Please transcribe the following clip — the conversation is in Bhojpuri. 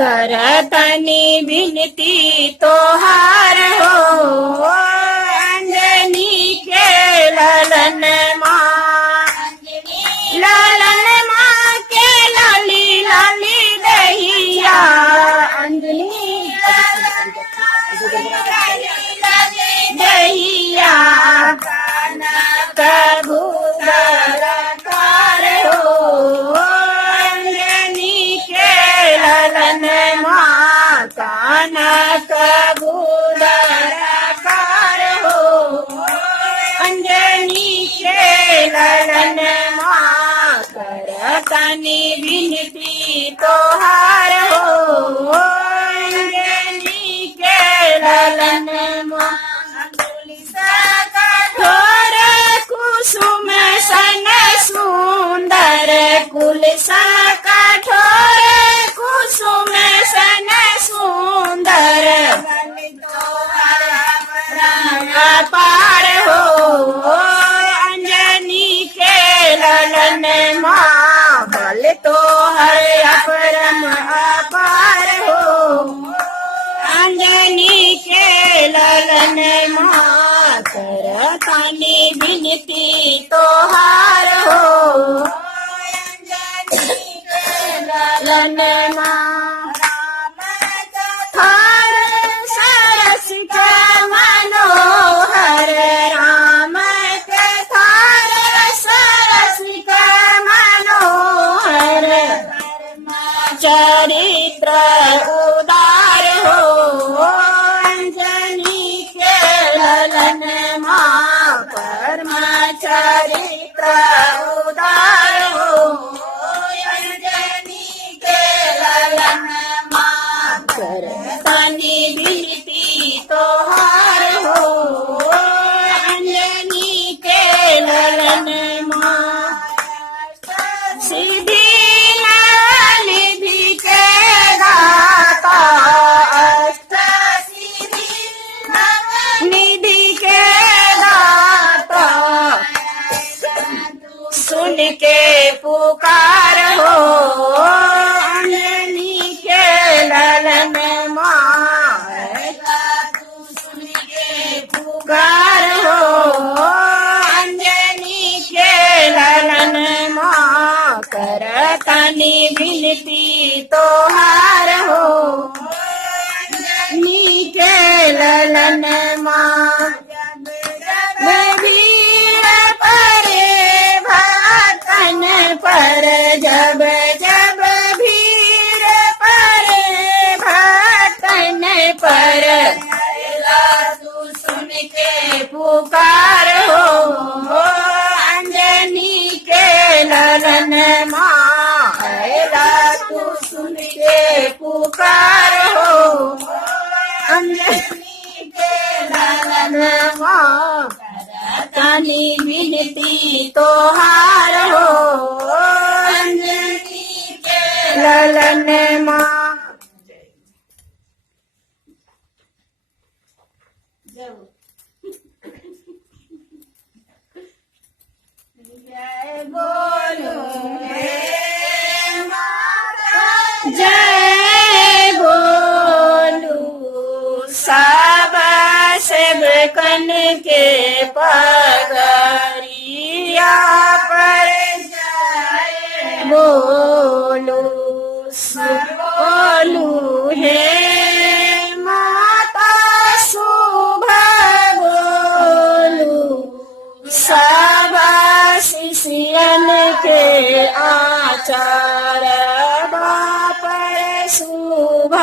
करतनी विनती तोहार हो अंजनी के ललन माँ के लाली लाली दहिया अंजनी दहिया कबूतर कार हो अंजनी के ललन माँ कबूतर कार हो अंजनी के ललन माँ करतनी विनती तोहार हो अंजनी के ललन माँ कठोर कुसुम सन सुंदर कुलसा कठोर कुसुम सन सुंदर पार हो अंजनी के ललन माँ बल तो हर अपरम अपार हो अंजनी के ललन माँ करतनी विनती तोहार हो ललन माँ थार सरस का मनोहर राम के थार सरस का मनोहर चरित्र उदार हो अंजनी के ललन माँ परम चरित्र उदार हो अंजनी के ललन माँ करतनी विनती तोहार हो अंजनी के ललन माँ सिद्धि निधि के दाता अष्ट सिद्धि निधि के दाता सुन के पुकार हो अंजनी के ललन माँ सुन के पुकार हो अंजनी के ललन माँ करतनी विनती तोहार हो अंजनी के ललन माँ वीर परे भक्तन पर जब जब भीड़ परे भक्तन पर तू सुन के पुकार हो अंजनी के ललन माँ तू सुन के पुकार हो अंजनी के ललन माँ करतनी विनती तोहार हो अंजनी के ललन माँ जय बोलो हे माता जय बोलू सब सेवकन के पगरिया पर जय बोलू बोलू हे माता शुभ बोलू सब शिष्यन के आचार पर शुभ